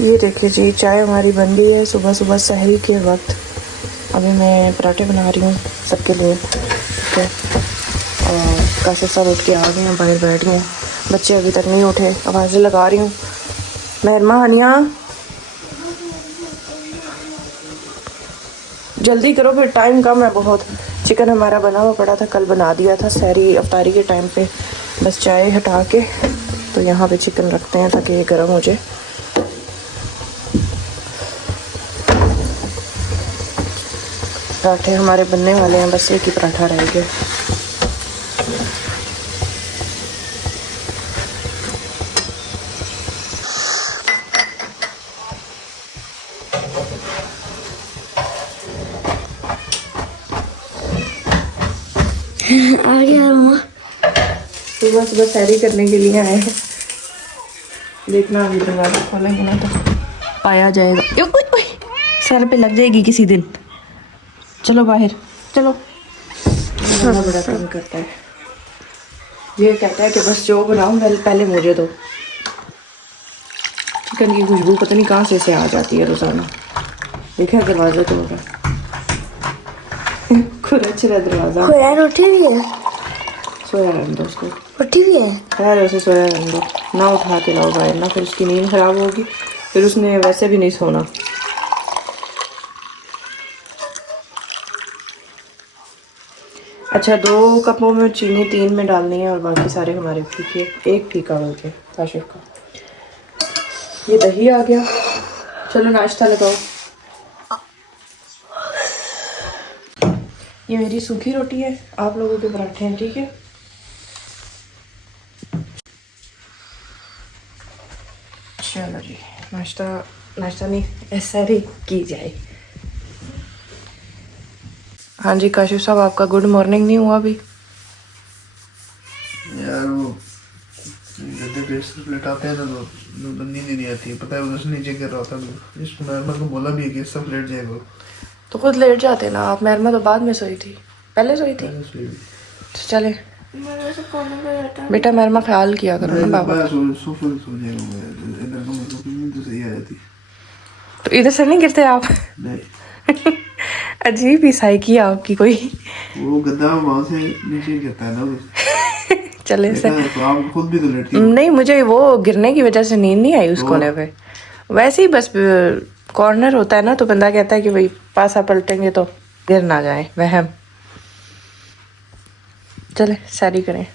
ये देखिए जी, चाय हमारी बन गई है सुबह सुबह सहरी के वक्त। अभी मैं पराठे बना रही हूँ सबके लिए, ठीक है। और काशिफ साहब उठ के आ गए हैं, बाहर बैठ गए हैं, बच्चे अभी तक नहीं उठे। आवाज़ें लगा रही हूँ। मेहरमा, हानिया जल्दी करो, फिर टाइम कम है बहुत। चिकन हमारा बना हुआ पड़ा था, कल बना दिया था सहरी अफ्तारी के टाइम पे। बस चाय हटा के तो यहाँ पे चिकन रखते हैं ताकि ये गर्म हो जाए। पराठे हमारे बनने वाले हैं, बस एक ही पराठा रह गया। सुबह सुबह सैरी करने के लिए आए हैं। देखना अभी दरवाजा खोलेंगे ना तो पाया जाएगा। सर पे लग जाएगी किसी दिन। चलो बाहर चलो। बड़ा तंग करता है, ये कहता है कि बस जो बनाऊं पहले मुझे दो। चिकन की खुशबू पता नहीं कहाँ से आ जाती है रोजाना। देखा दरवाजा तो होगा खुरच रहा दरवाजा। उठी हुई है, सोया रहने दो उसको। उठी हुई है यार, वैसे सोया रहने दो ना, उठा के लाओ बाहर ना, फिर उसकी नींद खराब होगी, फिर उसने वैसे भी नहीं सोना। अच्छा, 2 कपों में चीनी 3 में डालनी है और बाकी सारे हमारे फीके, एक फीका बल्कि काशिफ का। ये दही आ गया, चलो नाश्ता लगाओ। ये मेरी सूखी रोटी है, आप लोगों के पराठे हैं, ठीक है। चलो जी, नाश्ता नहीं ऐसा ही की जाए। हाँ जी काशिफ साहब, आपका गुड मॉर्निंग नहीं हुआ अभी? यार वो गद्दे पे प्लेट आते हैं ना तो नींद नहीं आती है, पता है उधर से नीचे गिर रहा था। इसको मेहरमा को बोला भी है कि सब लेट जाएगा, तो खुद लेट जाते ना आप। मेहरमा तो बाद में सोई थी, पहले सोई थी। तो चले बेटा, मेहरमा ख्याल किया करो ना बाबा। सो जाएगा इधर तो सही आ जाती। तो इधर से नहीं गिरते आप? नहीं अजीब ही साइकी है आपकी कोई। वो गद्दा वहां से नीचे गिरता है ना चले से तो आप खुद भी तो लेटती हो। नहीं, मुझे वो गिरने की वजह से नींद नहीं आई उस कोने पे। वैसे ही बस कॉर्नर होता है ना, तो बंदा कहता है कि भाई पासा पलटेंगे तो गिर ना जाए, वहम। चले सैरी करें।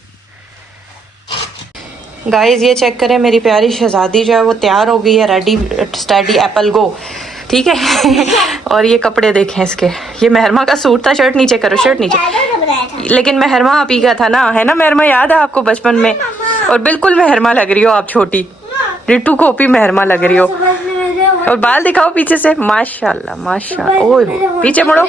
गाइस ये चेक करें, मेरी प्यारी शहजादी जो है वो तैयार हो गई है, रेडी स्टडी एप्पल गो, ठीक है। और ये कपड़े देखें इसके, ये मेहरमा का सूट था। शर्ट नीचे करो, शर्ट नीचे। लेकिन मेहरमा आप ही का था ना, है ना मेहरमा, याद है आपको बचपन में? और बिल्कुल मेहरमा लग रही हो आप, छोटी रिट्टू कॉपी मेहरमा लग रही हो। और बाल दिखाओ पीछे से, माशाल्लाह माशाल्लाह। ओए पीछे मुड़ो,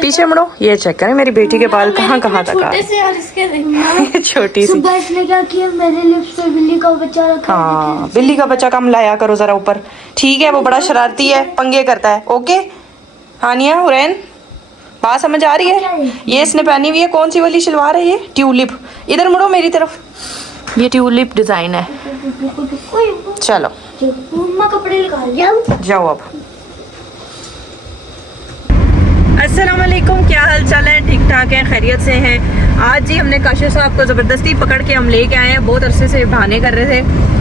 पीछे मुड़ो। ये चेक करें मेरी बेटी के बाल कहाँ कहाँ तक आ रहे। छोटी सी। क्या किया, मेरे लिप्स पे बिल्ली का बच्चा रखा। हाँ, बिल्ली का बच्चा कम लाया करो जरा ऊपर, ठीक है। वो बड़ा शरारती है, पंगे करता है। ओके हानिया, हुरैन, बात समझ आ रही है? ये इसने पहनी हुई है, कौन सी वाली शलवार है ये? ट्यूलिप। इधर मुड़ो मेरी तरफ, ये ट्यूलिप डिजाइन है। चलो कपड़े निकाल जाओ अब। अस्सलाम वालेकुम, क्या हाल चाल है? ठीक ठाक है, खैरियत से हैं। आज जी हमने काशिफ साहब को ज़बरदस्ती पकड़ के हम लेके आए हैं। बहुत अरसे से बहाने कर रहे थे।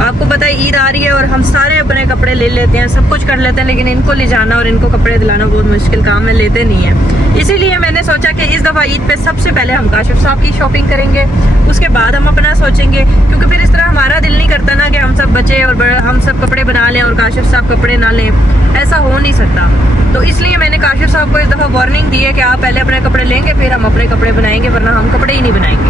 आपको पता है ईद आ रही है और हम सारे अपने कपड़े ले लेते हैं, सब कुछ कर लेते हैं, लेकिन इनको ले जाना और इनको कपड़े दिलाना बहुत मुश्किल काम है, लेते नहीं है। इसीलिए मैंने सोचा कि इस दफ़ा ईद पे सबसे पहले हम काशिफ साहब की शॉपिंग करेंगे, उसके बाद हम अपना सोचेंगे, क्योंकि फिर इस तरह हमारा दिल नहीं करता ना कि हम सब बच्चे और हम सब कपड़े बना लें और काशिफ साहब कपड़े ना लें। ऐसा हो नहीं सकता। तो इसलिए मैंने काशिफ साहब को इस दफ़ा वार्निंग दी है कि आप पहले अपने कपड़े लेंगे, फिर हम अपने कपड़े बनाएंगे, वरना हम कपड़े ही नहीं बनाएंगे।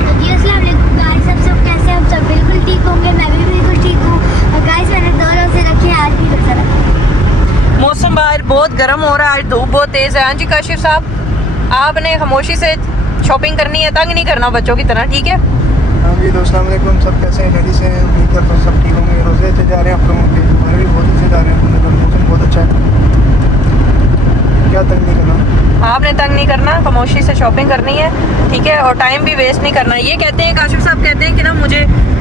कैसे हम सब बिल्कुल ठीक होंगे, मैं भी बिल्कुल ठीक हूँ। और गाइस मैंने 2 रोज़े रखे, आज भी रोज़ा रखा। मौसम बाहर बहुत गर्म हो रहा है, आज धूप बहुत तेज़ है। हाँ जी काशिफ साहब, आपने खामोशी से शॉपिंग करनी है, तंग नहीं करना बच्चों की तरह, ठीक है? हाँ जी, अस्सलाम वालेकुम, सब कैसे हैं? रेडी से हैं, उम्मीद करता हूँ सब ठीक होंगे। रोज़े से जा रहे हैं आप लोगों के, हमारे भी बहुत अच्छे जा रहे हैं, मौसम बहुत अच्छा है, क्या तंग नहीं करना। आपने तंग नहीं करना, खामोशी से शॉपिंग करनी है, ठीक है। और टाइम भी वेस्ट नहीं करना। ये कहते हैं काशिफ साहब कहते हैं कि ना मुझे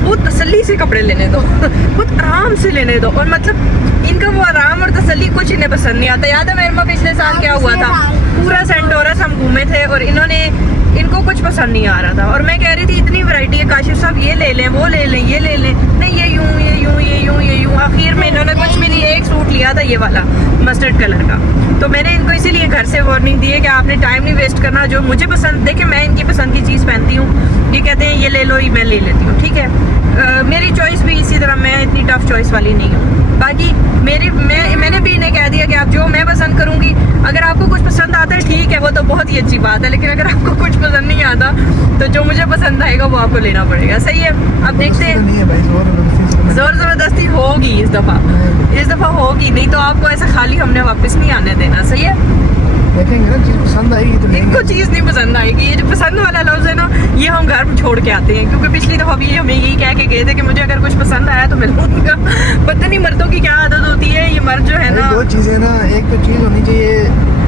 बहुत तसल्ली से कपड़े लेने दो बहुत आराम से लेने दो। और मतलब इनका वो आराम और तसल्ली कुछ इन्हें पसंद नहीं आता। याद है मेरे में पिछले साल क्या हुआ था, पूरा सेंटोरस हम घूमे थे और इनको कुछ पसंद नहीं आ रहा था। और मैं कह रही थी इतनी वैरायटी है काशिफ साहब, ये ले लें वो ले लें ये ले लें, नहीं ये यूं ये यूं ये यूं ये यूं। आखिर में इन्होंने कुछ भी नहीं, एक सूट लिया था ये वाला मस्टर्ड कलर का। तो मैंने इनको इसीलिए घर से वार्निंग दी है कि आपने टाइम नहीं वेस्ट करना। जो मुझे पसंद, देखिए मैं इनकी पसंद की चीज़ पहनती हूँ, ये कहते हैं ये ले लो, ये मैं ले लेती हूँ, ठीक है। मेरी चॉइस भी इसी तरह, मैं इतनी टफ चॉइस वाली नहीं हूँ। बाकी मैंने भी इन्हें कह दिया कि आप जो मैं पसंद करूँगी, अगर आपको कुछ पसंद आता है ठीक है, वो तो बहुत ही अच्छी बात है, लेकिन अगर आपको कुछ पसंद नहीं आता तो जो मुझे पसंद आएगा वो आपको लेना पड़ेगा। सही है, अब देखते हैं। नहीं है भाई, जोर ज़बरदस्ती होगी इस दफ़ा होगी, नहीं तो आपको ऐसा खाली हमने वापस नहीं आने देना। सही है, देखेंगे ना, चीज़ पसंद आएगी तो लेंगे। इनको चीज़ नहीं पसंद आएगी, ये जो पसंद वाला लफ्ज़ है ना, ये हम घर में छोड़ के आते हैं। क्योंकि पिछली दफ़ा भी हमें यही कह के गए थे कि मुझे अगर कुछ पसंद आया तो मैं लूँगा। पता नहीं मर्दों की क्या आदत होती है, ये मर्द जो है ना, दो चीज़ें ना, एक तो चीज़ होनी चाहिए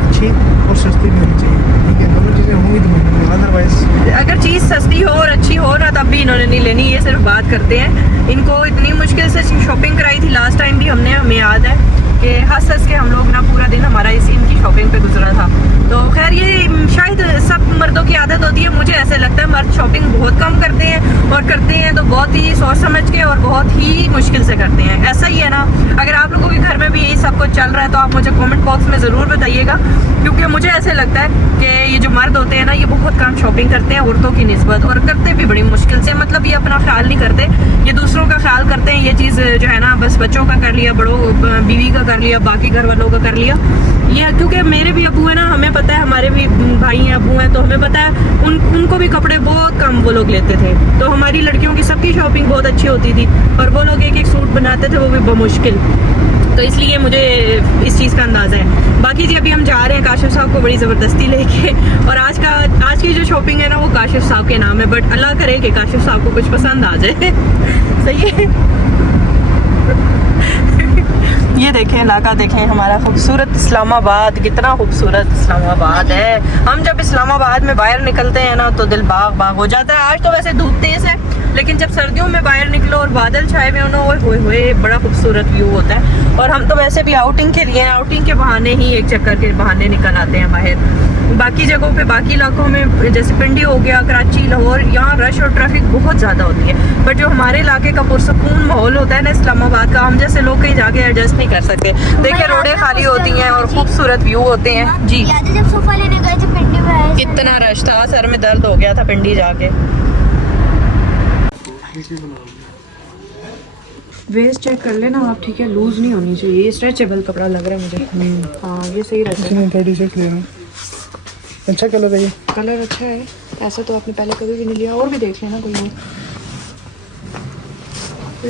अच्छी और सस्ती भी होनी चाहिए, ठीक है। दोनों चीज़ें होंगी तो मिलेंगी, अदरवाइज अगर चीज़ सस्ती हो और अच्छी हो ना तब भी इन्होंने नहीं लेनी। ये सिर्फ बात करते हैं। इनको इतनी मुश्किल से शॉपिंग कराई थी लास्ट टाइम भी हमने, हमें याद है कि हंस हंस के हम लोग ना पूरा दिन हमारा इनकी शॉपिंग पे गुजरा था। तो खैर ये शायद सब मर्दों की आदत होती है, मुझे ऐसे लगता है मर्द शॉपिंग बहुत कम करते हैं, और करते हैं तो बहुत ही सोच समझ के और बहुत ही मुश्किल से करते हैं। ऐसा ही है ना, अगर आप लोगों के घर में भी यही सब कुछ चल रहा है तो आप मुझे कमेंट बॉक्स में ज़रूर बताइएगा। क्योंकि मुझे ऐसे लगता है कि ये जो मर्द होते हैं ना, ये बहुत कम शॉपिंग करते हैं औरतों की निस्बत, और करते भी बड़ी मुश्किल से। मतलब ये अपना ख्याल नहीं करते, ये दूसरों का ख्याल करते हैं। ये चीज़ जो है ना, बस बच्चों का कर लिया, बड़ों बीवी का कर लिया, बाकी घर वालों का कर लिया। ये क्योंकि मेरे भी अबू है ना, हमें पता है, हमारे भी भाई हैं अबू हैं, तो हमें पता है उनको भी कपड़े बहुत कम वो लोग लेते थे। तो हमारी लड़कियों की सबकी शॉपिंग बहुत अच्छी होती थी, और वो लोग एक एक सूट बनाते थे, वो भी बमुश्किल। तो इसलिए मुझे इस चीज़ का अंदाज़ा है। बाकी जी अभी हम जा रहे हैं काशिफ साहब को बड़ी ज़बरदस्ती लेके, और आज की जो शॉपिंग है ना वो काशिफ साहब के नाम है। बट अल्लाह करे कि काशिफ साहब को कुछ पसंद आ जाए। सही है। ये देखें इलाका, देखें हमारा खूबसूरत इस्लामाबाद, कितना खूबसूरत इस्लामाबाद है। हम जब इस्लामाबाद में बाहर निकलते हैं ना तो दिल बाग बाग हो जाता है। आज तो वैसे धूप तेज है, लेकिन जब सर्दियों में बाहर निकलो और बादल छाए हुए होना, ओए बड़ा खूबसूरत व्यू होता है। और हम तो वैसे भी आउटिंग के लिए, आउटिंग के बहाने ही, एक चक्कर के बहाने निकल आते हैं बाहर। बाकी जगहों पे, बाकी इलाकों में जैसे पिंडी हो गया, कराची, लाहौर, यहाँ रश और ट्रैफिक बहुत ज़्यादा होती है। बट जो हमारे इलाके का पुरसकून माहौल होता है ना इस्लामाबाद का, हम जैसे लोग कहीं जाके एडजस्ट नहीं कर सकते। देखिए रोडें खाली होती हैं और खूबसूरत व्यू होते हैं। जी याद है जब सोफा लेने गए थे पिंडी में, कितना रश था, सर में दर्द हो गया था पिंडी जाके। वेस्ट चेक कर लेना आप, ठीक है, लूज नहीं होनी चाहिए। ये स्ट्रेचेबल कपड़ा लग रहा है मुझे। हाँ ये सही रहता है। 36 ले रहा हूँ, अच्छा कलर है, ये कलर अच्छा है। ऐसा तो आपने पहले कभी भी नहीं लिया। और भी देख लेना, कोई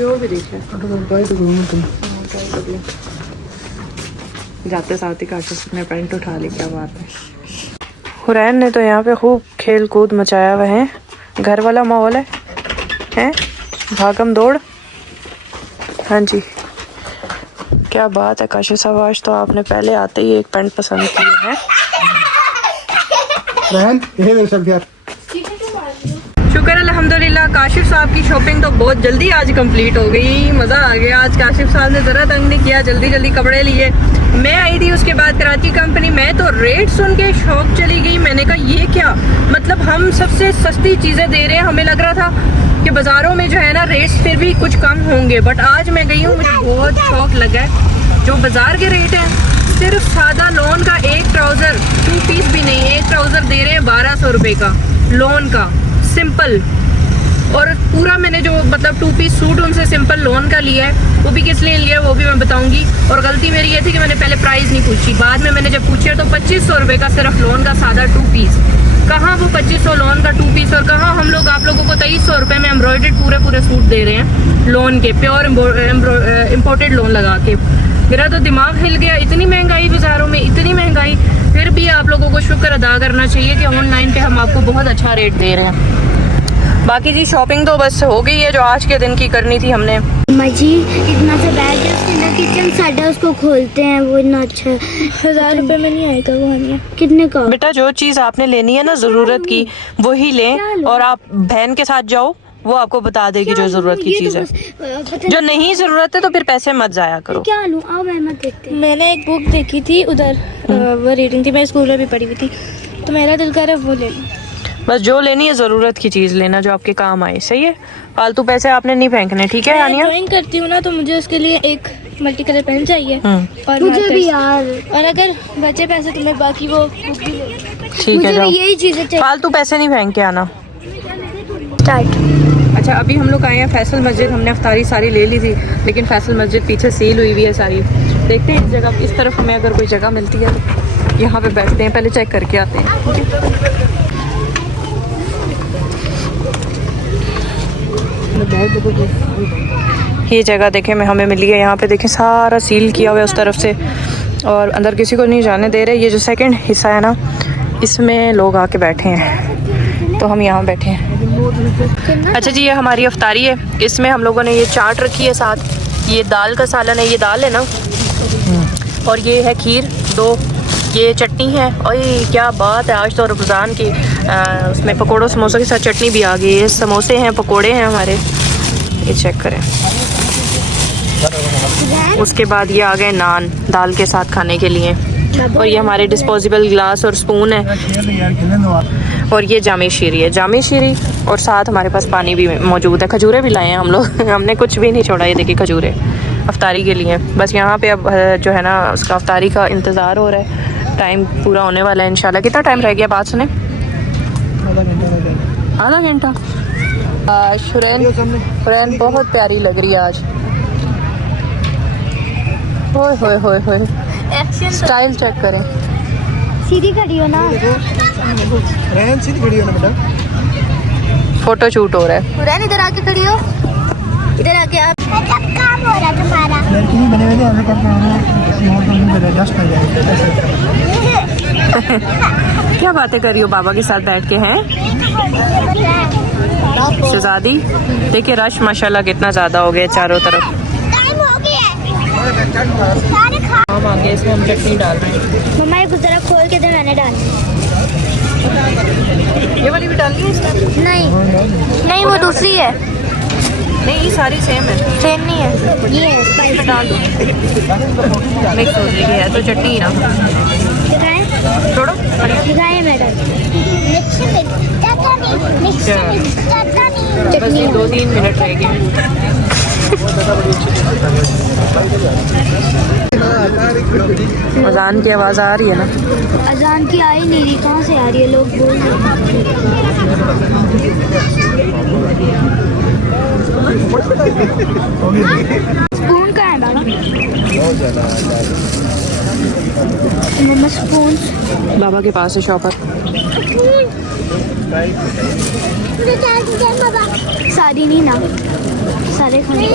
और भी देख लें। ट्राई तो करूँ तुम, जाते साथ ही काशिफ ने पेंट उठा ली, क्या बात है। हुरैन ने तो यहाँ पे खूब खेल कूद मचाया हुआ है, घर वाला माहौल है भागम दौड़। हाँ जी, क्या बात है काशिफ साहब, आज तो आपने पहले आते ही एक पेंट पसंद किया है। ये मेरे सब यार, शुक्र अल्हम्दुलिल्लाह, काशिफ साहब की शॉपिंग तो बहुत जल्दी आज कंप्लीट हो गई। मज़ा आ गया। आज काशिफ साहब ने ज़रा तंग नहीं किया, जल्दी जल्दी कपड़े लिए। मैं आई थी उसके बाद कराची कंपनी, मैं तो रेट सुन के शौक चली गई। मैंने कहा ये क्या, मतलब हम सबसे सस्ती चीज़ें दे रहे हैं। हमें लग रहा था कि बाज़ारों में जो है ना रेट्स फिर भी कुछ कम होंगे, बट आज मैं गई हूँ, मुझे बहुत शौक लगा है। जो बाज़ार के रेट हैं, सिर्फ सादा लॉन का एक ट्राउज़र, 2 पीस भी नहीं, एक ट्राउज़र दे रहे हैं 1200 रुपये का, लॉन का सिंपल। और पूरा मैंने जो मतलब 2 पीस सूट उनसे सिंपल लॉन का लिया है, वो भी किस लिए लिया है वो भी मैं बताऊंगी। और गलती मेरी ये थी कि मैंने पहले प्राइस नहीं पूछी, बाद में मैंने जब पूछा तो 2500 रुपये का सिर्फ लॉन का सादा 2 पीस। कहाँ वो 2500 लॉन का 2 पीस, और कहाँ हम लोग आप लोगों को 2300 रुपये में एम्ब्रॉयडर्ड पूरे सूट दे रहे हैं लॉन के, प्योर इम्पोर्टेड लॉन लगा के। मेरा तो दिमाग हिल गया, इतनी महंगाई बाज़ारों में, इतनी महंगाई। फिर भी आप लोगों को शुक्र अदा करना चाहिए कि ऑनलाइन पे हम आपको बहुत अच्छा रेट दे रहे हैं। बाकी जी शॉपिंग तो बस हो गई है जो आज के दिन की करनी थी हमने। जी इतना सा बैग है, उसके अंदर किचन सेट है, उसको खोलते हैं, वो इतना अच्छा है। 1000 रुपये में नहीं आएगा वो हमें। कितने का? बेटा जो चीज़ आपने लेनी है ना ज़रूरत की वही लें, और आप बहन के साथ जाओ वो आपको बता देगी जो जरूरत की चीज है। जो नहीं जरूरत है तो फिर पैसे मत जाया करो। क्या लूँ? आओ मैं देखते हैं। मैंने एक बुक देखी थी उधर, वो रीडिंग थी, मैं स्कूल में भी पढ़ी हुई थी, तो मेरा दिल कर रहा है वो ले लूँ। बस जो लेनी है जरूरत की चीज लेना, जो आपके काम आए। सही है, फालतू पैसे आपने नहीं फेंकने, ठीक है मैं हानिया? ड्राइंग करती हूँ ना, तो मुझे उसके लिए एक मल्टी कलर पेन चाहिए और मुझे भी markers। यार, और अगर बचे पैसे तो मैं बाकी वो बुक भी ले लूँ। ठीक है, मुझे जाओ। भी यही चीजें चाहिए। फालतू पैसे नहीं फेंक के आना। स्टार्ट। अच्छा, अभी हम लोग आए हैं फैसल मस्जिद। हमने अफ्तारी सारी ले ली थी, लेकिन फैसल मस्जिद पीछे सील हुई हुई है सारी। देखते हैं इस जगह, इस तरफ हमें अगर कोई जगह मिलती है तो यहाँ पे बैठते हैं, पहले चेक करके आते हैं। ये जगह देखें मैं हमें मिली है, यहाँ पे देखें सारा सील किया हुआ है उस तरफ से, और अंदर किसी को नहीं जाने दे रहे। ये जो सेकंड हिस्सा है ना, इसमें लोग आके बैठे हैं, तो हम यहाँ बैठे हैं। अच्छा जी, ये हमारी अफ्तारी है। इसमें हम लोगों ने ये चाट रखी है, साथ ये दाल का सालन है, ये दाल है ना, और ये है खीर 2, ये चटनी है। और क्या बात है, आज तो रमज़ान की उसमें पकोड़ों समोसों के साथ चटनी भी आ गई है। समोसे हैं, पकोड़े हैं हमारे, ये चेक करें। उसके बाद ये आ गए नान दाल के साथ खाने के लिए, और ये हमारे डिस्पोजेबल ग्लास और स्पून है, और ये जामे शीरी है, जामे शीरी, और साथ हमारे पास पानी भी मौजूद है। खजूरें भी लाए हैं हम लोग हमने कुछ भी नहीं छोड़ा। ये देखिए खजूरें अफ्तारी के लिए। बस यहाँ पे अब जो है ना, उसका अफ्तारी का इंतज़ार हो रहा है। टाइम पूरा होने वाला है इंशाल्लाह। कितना टाइम रह गया बात सुने? आधा घंटा। शुरैन बहुत प्यारी लग रही है आज। होए होए होए होए, स्टाइल चेक करें। सीधी खड़ी हो ना। रहन सीधी खड़ी हो ना बेटा। फोटो शूट हो रहा है। हुरैन इधर आके खड़ी हो, इधर आके आप। काम हो रहा है तुम्हारा। लड़की नहीं बने हुए ऐसे करके हमें किसी और को नहीं बने, जस्ट कर जाए। क्या बातें कर रही हो बाबा के साथ बैठ के? हैं शहजादी, देखिए रश माशाल्लाह कितना ज़्यादा हो गया चारों तरफ। टाइम हो गया हम आगे इसमें हम चटनी डाल रहे हैं। मम्मा ये कुछ जरा खोल के दे, मैंने डाल। ये वाली भी डालनी है इसमें? नहीं वो दूसरी है। नहीं, ये सारी सेम है। सेम नहीं है, ये है स्पाइस। डाल दो, मिक्स हो जाएगी। है तो चटनी ही ना, दिखाएं छोड़ो। दिखाएं मैडम। बस ये 2-3 मिनट रह गए। अजान की आवाज़ आ रही है ना? अजान की आ ही नहीं रही, कहाँ से आ रही है? लोग बोल स्पून कहाँ है बाबा? मम्मा स्पून बाबा के पास है शॉपर। सारी नहीं ना, सारे खाने।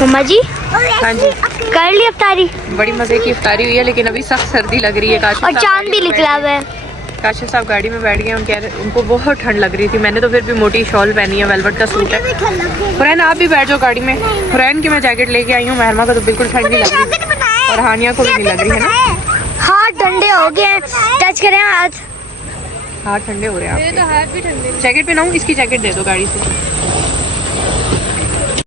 मम्मा जी हाँ जी, कर ली अफ्तारी? बड़ी मज़े की इफ्तारी हुई है, लेकिन अभी सख्त सर्दी लग रही है। काशिफ और साहब चांद भी निकला हुआ है। काशिफ साहब गाड़ी में बैठ गए, उनको बहुत ठंड लग रही थी। मैंने तो फिर भी मोटी शॉल पहनी है, वेलवेट का सूट है। हुरैन आप भी बैठ जाओ गाड़ी में। हुरैन की मैं जैकेट लेके आई हूँ, महरमा को तो बिल्कुल ठंड नहीं लग रही, और हानिया को भी नहीं लग रही है ना। हाथ ठंडे हो गए, टच करें हाथ। हाथ ठंडे हो रहे हैं आपके। जैकेट पहनाऊँ? इसकी जैकेट दे दो गाड़ी से।